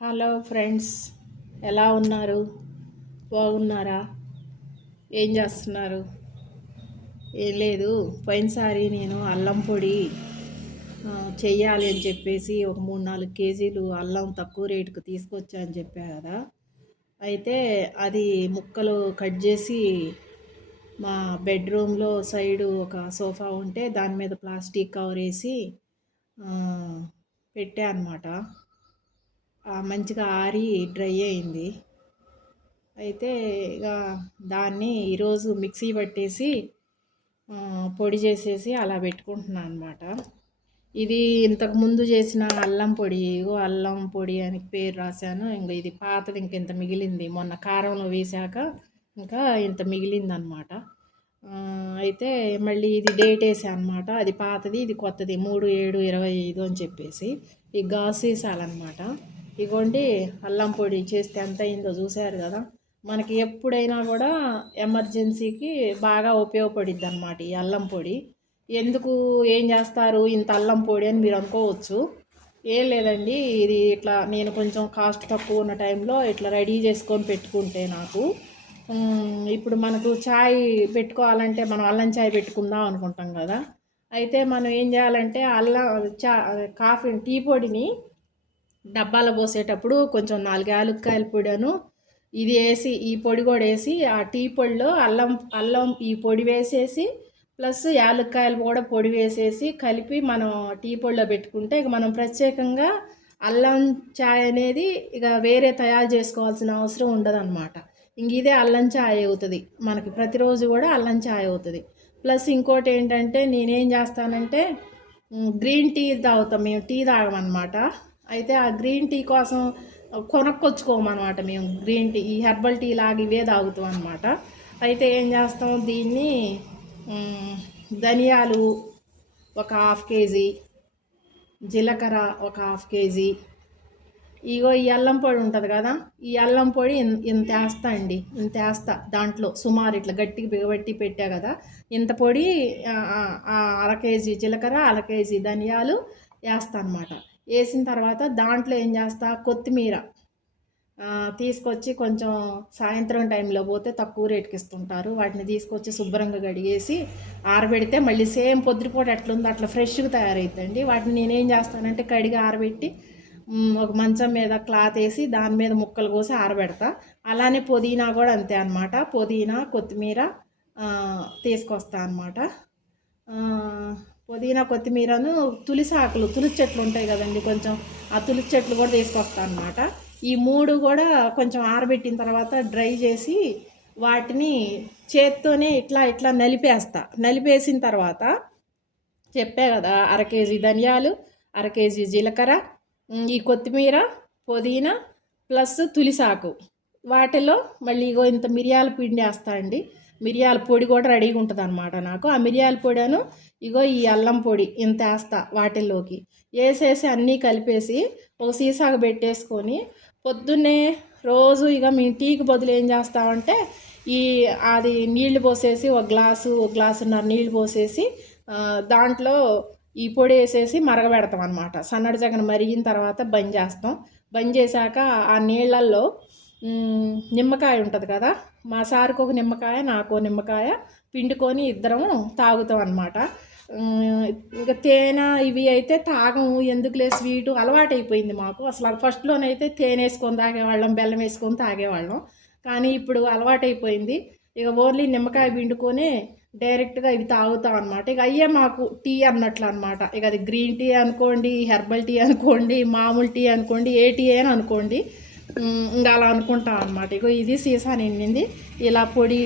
Hello friends ఎలా ఉన్నారు? బాగున్నారా? ఏం చేస్తున్నారు? ఏం లేదు పోయినసారి నేను అల్లం పొడి చెయ్యాలి అని చెప్పేసి ఒక మూడు నాలుగు కేజీలు అల్లం తక్కువ రేటుకు తీసుకొచ్చా అని చెప్పా కదా. అయితే అది ముక్కలు కట్ చేసి మా బెడ్రూమ్లో సైడు ఒక సోఫా ఉంటే దాని మీద ప్లాస్టిక్ కవర్ వేసి పెట్టా అనమాట మంచిగా ఆరి డ్రై అయింది. అయితే ఇక దాన్ని ఈరోజు మిక్సీ పట్టేసి పొడి చేసేసి అలా పెట్టుకుంటున్నాను అనమాట ఇది ఇంతకు ముందు చేసిన అల్లం పొడి అల్లం పొడి అని పేరు రాశాను. ఇంకా ఇది పాతది ఇంక ఇంత మిగిలింది. మొన్న కారంలో వేశాక ఇంకా ఇంత మిగిలింది అనమాట అయితే మళ్ళీ ఇది డేట్ వేసా అనమాట అది పాతది ఇది కొత్తది. మూడు ఏడు ఇరవై ఐదు అని చెప్పేసి ఈ గాస్ వేసాలన్నమాట. ఇగోండి అల్లం పొడి చేస్తే ఎంత అయిందో చూశారు కదా? మనకి ఎప్పుడైనా కూడా ఎమర్జెన్సీకి బాగా ఉపయోగపడిద్ది అనమాట ఈ అల్లం పొడి. ఎందుకు ఏం చేస్తారు ఇంత అల్లం పొడి అని మీరు అనుకోవచ్చు. ఏం లేదండి ఇది ఇట్లా నేను కొంచెం కాస్ట్ తక్కువ ఉన్న టైంలో ఇట్లా రెడీ చేసుకొని పెట్టుకుంటే నాకు. ఇప్పుడు మనకు చాయ్ పెట్టుకోవాలంటే మనం అల్లం చాయ్ పెట్టుకుందాం అనుకుంటాం కదా. అయితే మనం ఏం చేయాలంటే అల్లం చా కాఫీ టీ పొడిని డబ్బాలో పోసేటప్పుడు కొంచెం నాలుగు యాలక్కాయల పొడిను ఇది వేసి ఈ పొడి కూడా వేసి ఆ టీ పొడిలో అల్లం అల్లం ఈ పొడి వేసేసి ప్లస్ యాలక్కాయలు కూడా పొడి వేసేసి కలిపి మనం టీ పొడిలో పెట్టుకుంటే ఇక మనం ప్రత్యేకంగా అల్లం చాయ్ అనేది ఇక వేరే తయారు చేసుకోవాల్సిన అవసరం ఉండదన్నమాట. ఇంక ఇదే అల్లం చాయ్ అవుతుంది. మనకి ప్రతిరోజు కూడా అల్లం చాయ్ అవుతుంది. ప్లస్ ఇంకోటి ఏంటంటే నేనేం చేస్తానంటే గ్రీన్ టీ తాగుతాం. మేము టీ తాగమన్నమాట. అయితే ఆ గ్రీన్ టీ కోసం కొనుక్కొచ్చుకోమన్నమాట మేము. గ్రీన్ టీ ఈ హెర్బల్ టీ లాగా ఇవే తాగుతాం అనమాట అయితే ఏం చేస్తాం దీన్ని ధనియాలు ఒక హాఫ్ కేజీ జీలకర్ర ఒక హాఫ్ కేజీ. ఇగో ఈ అల్లం పొడి ఉంటుంది కదా ఈ అల్లం పొడి ఇంత వేస్తా అండి ఇంత వేస్తా. దాంట్లో సుమారు ఇట్లా గట్టికి బిగబెట్టి పెట్టా కదా ఇంత పొడి అర కేజీ జీలకర్ర అర కేజీ ధనియాలు వేస్తా అనమాట వేసిన తర్వాత దాంట్లో ఏం చేస్తా? కొత్తిమీర తీసుకొచ్చి కొంచెం సాయంత్రం టైంలో పోతే తక్కువ రేటుకి ఇస్తుంటారు. వాటిని తీసుకొచ్చి శుభ్రంగా కడిగేసి ఆరబెడితే మళ్ళీ సేమ్ పొద్దుపూట ఎట్లుందో అట్లా ఫ్రెష్గా తయారవుతుందండి వాటిని నేనేం చేస్తానంటే కడిగి ఆరబెట్టి ఒక మంచం మీద క్లాత్ వేసి దాని మీద ముక్కలు కోసి ఆరబెడతా. అలానే పుదీనా కూడా అంతే అనమాట పుదీనా కొత్తిమీర తీసుకొస్తా అనమాట పుదీనా కొత్తిమీరను తులసి ఆకులు తులసి చెట్లు ఉంటాయి కదండి కొంచెం ఆ తులసి చెట్లు కూడా తీసుకొస్తా అనమాట ఈ మూడు కూడా కొంచెం ఆరబెట్టిన తర్వాత డ్రై చేసి వాటిని చేత్తోనే ఇట్లా ఇట్లా నలిపేస్తా. నలిపేసిన తర్వాత చెప్పా కదా అర కేజీ ధనియాలు అర కేజీ జీలకర్ర ఈ కొత్తిమీర పుదీనా ప్లస్ తులిసాకు వాటిలో మళ్ళీ ఇగో ఇంత మిరియాల పిండి వేస్తా అండి. మిరియాల పొడి కూడా రెడీగా ఉంటుంది అనమాట నాకు. ఆ మిరియాల పొడిను ఇగో ఈ అల్లం పొడి ఇంత వేస్తా వాటిల్లోకి. వేసేసి అన్నీ కలిపేసి ఒక సీసాకు పెట్టేసుకొని పొద్దున్నే రోజు ఇక మీ టీకి బదులు ఏం చేస్తామంటే ఈ అది నీళ్ళు పోసేసి ఒక గ్లాసు ఒక గ్లాసున్నర నీళ్ళు పోసేసి దాంట్లో ఈ పొడి వేసేసి మరగబెడతాం అనమాట సన్నడి జగన్ మరిగిన తర్వాత బంద్ చేస్తాం. బంద్ చేశాక ఆ నీళ్ళల్లో నిమ్మకాయ ఉంటుంది కదా? మా సార్కి ఒక నిమ్మకాయ నాకు నిమ్మకాయ పిండుకొని ఇద్దరం తాగుతాం అనమాట ఇంకా తేనె ఇవి అయితే తాగము ఎందుకులే స్వీటు? అలవాటైపోయింది మాకు. అసలు ఫస్ట్లోనైతే తేనె వేసుకొని తాగేవాళ్ళం బెల్లం వేసుకొని తాగేవాళ్ళం. కానీ ఇప్పుడు అలవాటైపోయింది. ఇక ఓన్లీ నిమ్మకాయ పిండుకొని డైరెక్ట్గా ఇవి తాగుతాం అనమాట ఇక అయ్యే మాకు టీ అన్నట్లు అనమాట ఇక అది గ్రీన్ టీ అనుకోండి హెర్బల్ టీ అనుకోండి మామూలు టీ అనుకోండి ఏ టీ అని అనుకోండి ఇంకా అలా అనుకుంటాం అనమాట ఇగో ఇది సీసా నిండింది. ఇలా పొడి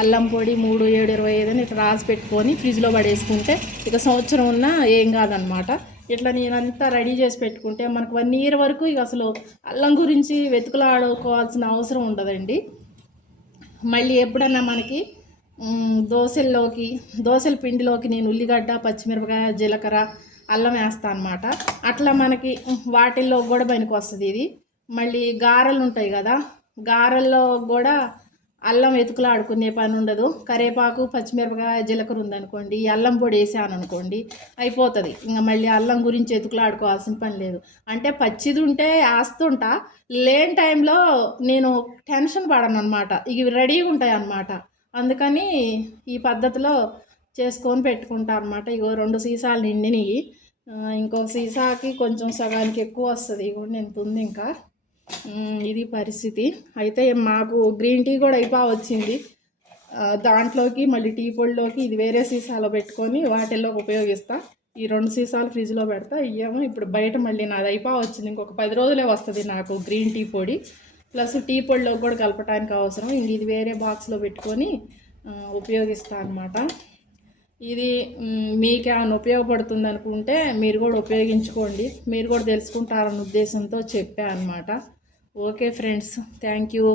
అల్లం పొడి మూడు ఏడు ఇరవై ఐదు అని ఇట్లా రాసి పెట్టుకొని ఫ్రిడ్జ్లో పడేసుకుంటే ఇక సంవత్సరం ఉన్నా ఏం కాదనమాట ఇట్లా నేనంతా రెడీ చేసి పెట్టుకుంటే మనకు వన్ ఇయర్ వరకు ఇక అసలు అల్లం గురించి వెతుకులాడుకోవాల్సిన అవసరం ఉండదండి. మళ్ళీ ఎప్పుడన్నా మనకి దోశల్లోకి దోశల పిండిలోకి నేను ఉల్లిగడ్డ పచ్చిమిరపకాయ జీలకర్ర అల్లం వేస్తాను అనమాట అట్లా మనకి వాటిల్లో కూడా పనికి వస్తుంది ఇది. మళ్ళీ గారెలు ఉంటాయి కదా గారెల్లో కూడా అల్లం ఎతుకులు ఆడుకునే పని ఉండదు కరేపాకు పచ్చిమిరపకాయ జీలకర్ర ఉందనుకోండి ఈ అల్లం పొడి వేసాను అనుకోండి అయిపోతుంది. ఇంకా మళ్ళీ అల్లం గురించి ఎతుకులు ఆడుకోవాల్సిన పని లేదు. అంటే పచ్చిది ఉంటే వేస్తుంటా లేని టైంలో నేను టెన్షన్ పడను అనమాట ఇవి రెడీగా ఉంటాయి అన్నమాట అందుకని ఈ పద్ధతిలో చేసుకొని పెట్టుకుంటా అనమాట ఇగో రెండు సీసాలు నిండినవి ఇంకో సీసాకి కొంచెం సగానికి ఎక్కువ వస్తుంది. ఇగో ఎంత ఉంది ఇంకా. ఇది పరిస్థితి. అయితే మాకు గ్రీన్ టీ కూడా అయిపో వచ్చింది. దాంట్లోకి మళ్ళీ టీ పొడిలోకి ఇది వేరే సీసాలో పెట్టుకొని వాటిల్లో ఉపయోగిస్తా. ఈ రెండు సీసాలు ఫ్రిడ్జ్లో పెడతా. ఇవేమో ఇప్పుడు బయట మళ్ళీ నాది అయిపో వచ్చింది. ఇంకొక పది రోజులే వస్తుంది నాకు గ్రీన్ టీ పొడి. ప్లస్ టీ పొడిలో కూడా కలపడానికి అవసరం. ఇంక ఇది వేరే బాక్స్లో పెట్టుకొని ఉపయోగిస్తా అనమాట ఇది మీకు ఏమైనా ఉపయోగపడుతుంది అనుకుంటే మీరు కూడా ఉపయోగించుకోండి. మీరు కూడా తెలుసుకుంటారన్న ఉద్దేశంతో చెప్పా అనమాట ఓకే ఫ్రెండ్స్ థ్యాంక్ యూ.